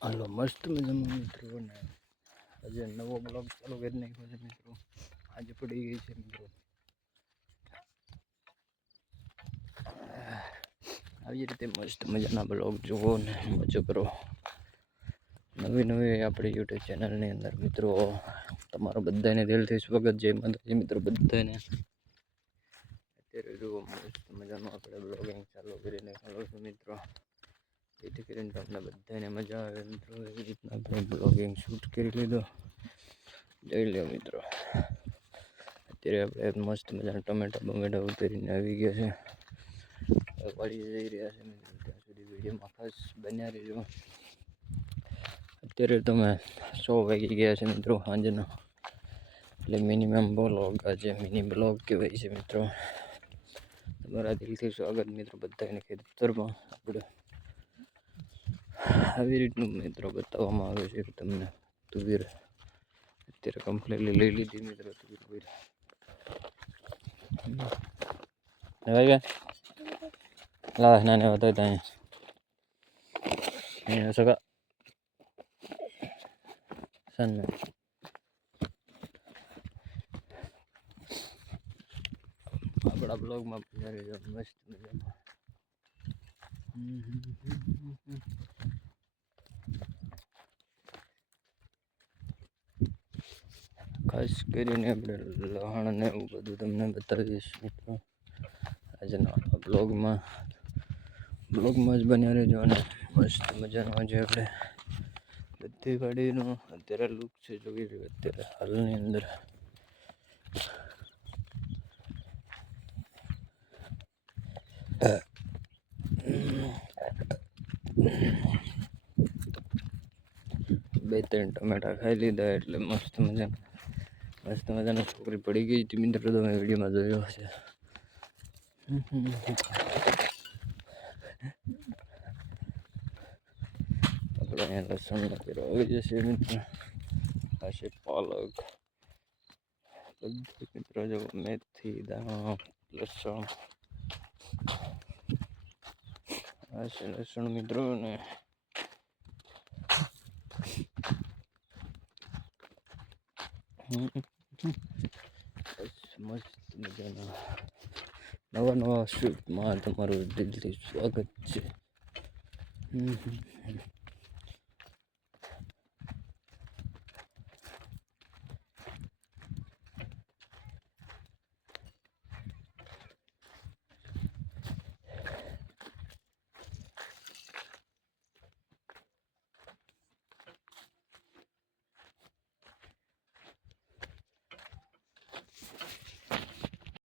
હાલો મસ્ત મજામાં મિત્રો ને આજે નવો બ્લોગ ચાલુ કરી નાખ્યો છે મિત્રો. આજે પડી ગઈ છે મિત્રો. આવી રીતે મસ્ત મજાના બ્લોગ જુઓ ને મજો કરો. નવી આપણી યુટ્યુબ ચેનલની અંદર મિત્રો તમારો બધાને દિલથી સ્વાગત. જય માતાજી મિત્રો બધાને. અત્યારે જુઓ મસ્ત મજાનો આપણે બ્લોગિંગ ચાલુ કરી નાખ્યો છે મિત્રો. જેથી કરીને તમને બધાને મજા આવે મિત્રો. એવી રીતના આપણે બ્લોગિંગ શૂટ કરી લીધો. જોઈ લો મિત્રો. અત્યારે આપણે મસ્ત મજાના ટમેટા ઉતરીને આવી ગયા છે. વાળી જઈ રહ્યા છે મિત્રો. ત્યાં સુધી વિડીયોમાં ખાસ બન્યા રહેજો. અત્યારે તમે 100 વાગી ગયા છે મિત્રો સાંજના. એટલે મિનિમમ બ્લોગ આજે મિની બ્લોગ કહેવાય છે મિત્રો. તમારા દિલથી સ્વાગત મિત્રો બધાને ખેતરમાં. આપણે આવી રીતનું મિત્રો બતાવવામાં આવે છે કે તમને તુવેર અત્યારે કમ્પ્લીટલી લઈ લીધી મિત્રો. તુવેર ભાઈ લાવા નાને બતાવી ત્યાં સગા સન આપણા બ્લોગમાં મસ્ત મજામાં. ખાસ કરીને આપણે લહણ ને એવું બધું તમને બતાવીશ મિત્રો આજના બ્લોગમાં જ બન્યા રહેજો. અને મસ્ત મજાનો આજે આપણે બધી ગાડીનો અત્યારે લુક છે જોઈ રહ્યો અત્યારે હાલની અંદર. બે ત્રણ ટમેટા ખાઈ લીધા એટલે મસ્ત મજાની છોકરી પડી ગઈ હતી મિત્રો. તમે વિડીયોમાં જોયો હશે. આપણે અહીંયા લસણ નાખી આવી જશે મિત્રો. આ છે પાલક બધું મિત્રો. જો મેથી દાણા લસણ આ છે લસણ મિત્રો. ને મસ્ત મજાના નવા શૂટમાં તમારું દિલથી સ્વાગત છે.